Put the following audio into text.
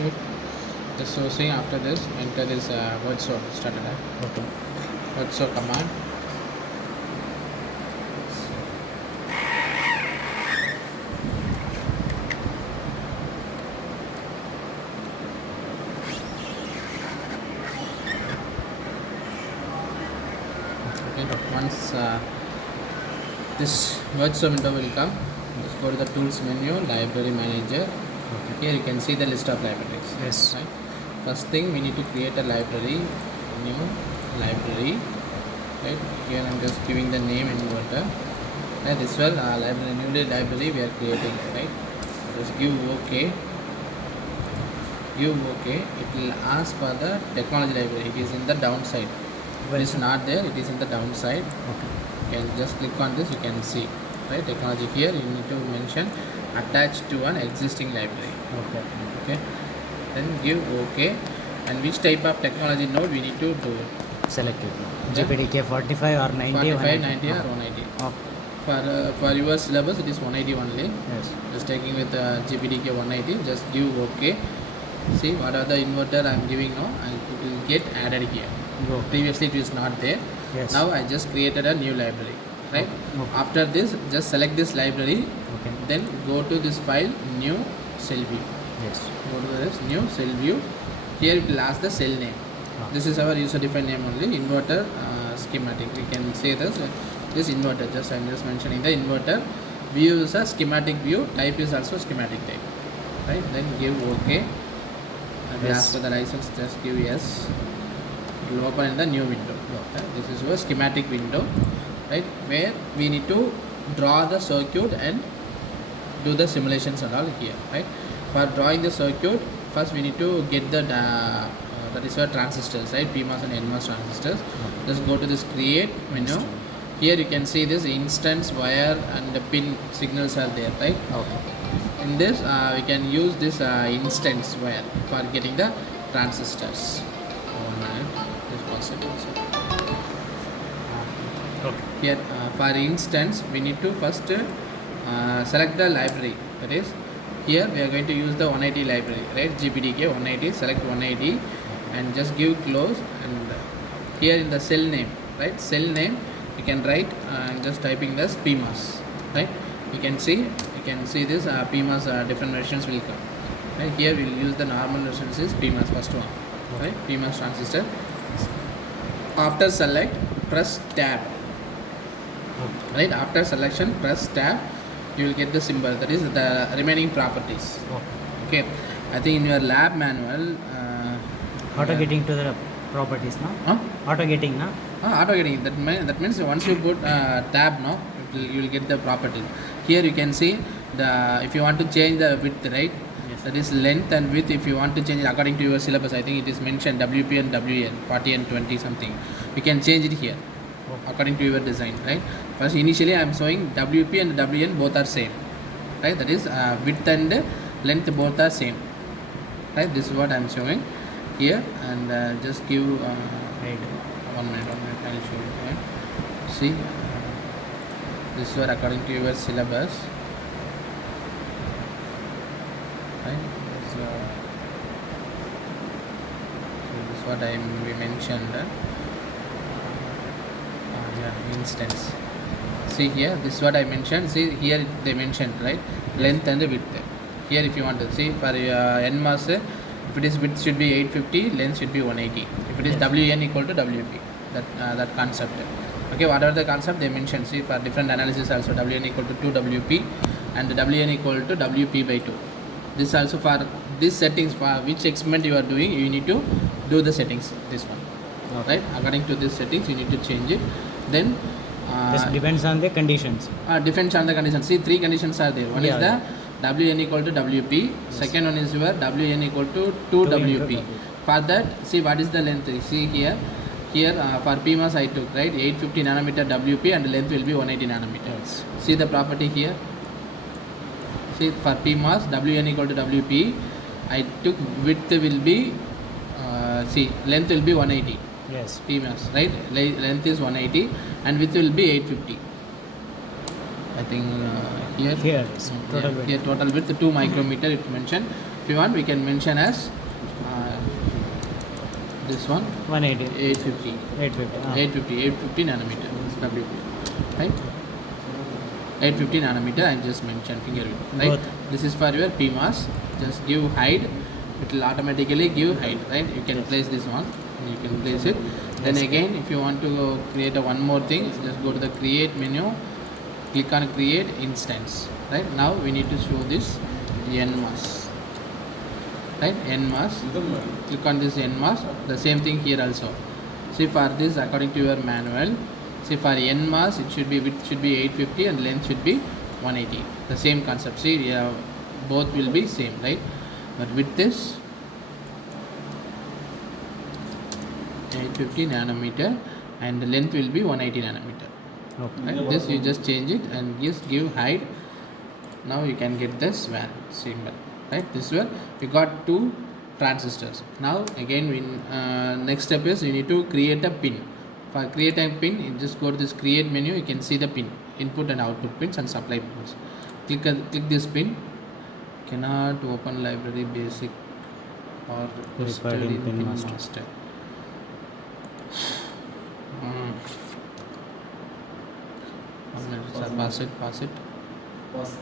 Right. The sourcing after this, enter this word source started. Okay. Word source command. Okay. Once this word source window will come, just go to the tools menu, library manager. Okay. Here you can see the list of libraries. Yes. Right. First thing, we need to create a library, new library. Right. Here I'm just giving the name inverter. Right. This one library, new library we are creating. Right. Just give OK. Give OK. It will ask for the technology library. It is in the downside. It is not there. It is in the downside. Okay. You can just click on this. You can see. Right. Technology here. You need to mention attached to an existing library. Okay. Okay. Then give OK. And which type of technology node we need to do? Select it. Yeah. GPDK 45 or 90 45, 90 180. or 180. Okay. For your syllabus, it is 180 only. Yes. Just taking with GPDK 180. Just give OK. See what are the inverter I am giving now, and it will get added here. Go. Previously it was not there. Yes. Now I just created a new library. Right. Okay. After this, just select this library. Okay. Then go to this file, new cell view. Yes. Go to this new cell view. Here it will ask the cell name. This is our user defined name only, inverter schematic. We can say this inverter. Just I'm just mentioning the inverter. View is a schematic view. Type is also schematic type. Right. Then give OK. And Yes. ask for the license. Just give yes. It will open in the new window. Okay. This is a schematic window. Right. Where we need to draw the circuit and do the simulations and all here. Right. For drawing the circuit, first we need to get the that is for transistors, right? PMOS and NMOS transistors. Just go to this create menu. Here you can see this instance wire and the pin signals are there, right? Okay. In this we can use this instance wire for getting the transistors. Oh man, just pause it. Okay. Here for instance we need to first select the library. That is, here we are going to use the 180 library, right? GPDK 180. Select 180 and just give close. And here in the cell name, right? Cell name you can write just typing this PMOS, right? You can see this PMOS different versions will come. Right? Here we will use the normal versions is PMOS first one, right? PMOS transistor. After select, press tab. Right, after selection press tab, you will get the symbol, that is the remaining properties. Okay, I think in your lab manual Auto getting to the properties now. Auto getting now. Auto getting, that means once you put tab now, you will get the properties. Here you can see the, if you want to change the width, right? Yes. That is length and width. If you want to change it according to your syllabus, I think it is mentioned WP and WN 40 and 20 something. You can change it here according to your design, right? First initially I am showing WP and WN both are same, right? That is width and length both are same, right? This is what I am showing here. And just give Right. one minute I will show you. Right? See, this is what according to your syllabus, right? So this is what we mentioned. Yeah, instance. See here, this is what I mentioned. See here they mentioned, right? Length and width. Here if you want to see for NMOS, if it is width should be 850, length should be 180. If it is WN equal to WP, that concept. Okay, whatever the concept they mentioned. See for different analysis also, WN equal to 2 WP and WN equal to WP by 2. This also for these settings, for which experiment you are doing, you need to do the settings. This one, right? According to these settings, you need to change it. Then This depends on the conditions. depends on the condition. See, three conditions are there. One is the WN equal to WP. Yes. Second one is your WN equal to 2 WP. For that, see what is the length. See here for PMOS I took, right, 850 nanometer WP and length will be 180 nanometers. Yes. See the property here. See for PMOS WN equal to WP, I took width will be see length will be 180. Yes. PMOS, right? Length is 180 and width will be 850. I think here Here total width. Here total width 2 micrometer it mentioned, If you want, we can mention as this one 180. 850. 850. 850 nanometer WP, right? 850 nanometer I just mentioned finger width, right? Both. This is for your PMOS. Just give height, it will automatically give height, right? You can place this one and you can place it. Then Yes. again, if you want to create a one more thing, just go to the create menu, click on create instance, right? Now we need to show this NMOS, right? NMOS, click on this NMOS. The same thing here also. See, for this, according to your manual, see, for NMOS it should be, width should be 850 and length should be 180. The same concept. See, yeah, both will be same, right? But with this 850 nanometer and the length will be 180 nanometer. Okay. Right? This you just change it and just give height. Now you can get the SWAN symbol, right? This one you got two transistors. Now again, we next step is you need to create a pin. For create a pin, you just go to this create menu. You can see the pin, input and output pins and supply pins. Click this pin. Cannot open library basic or requested Required in in pin pin master. master. One minute, sir. Pass it. Pause.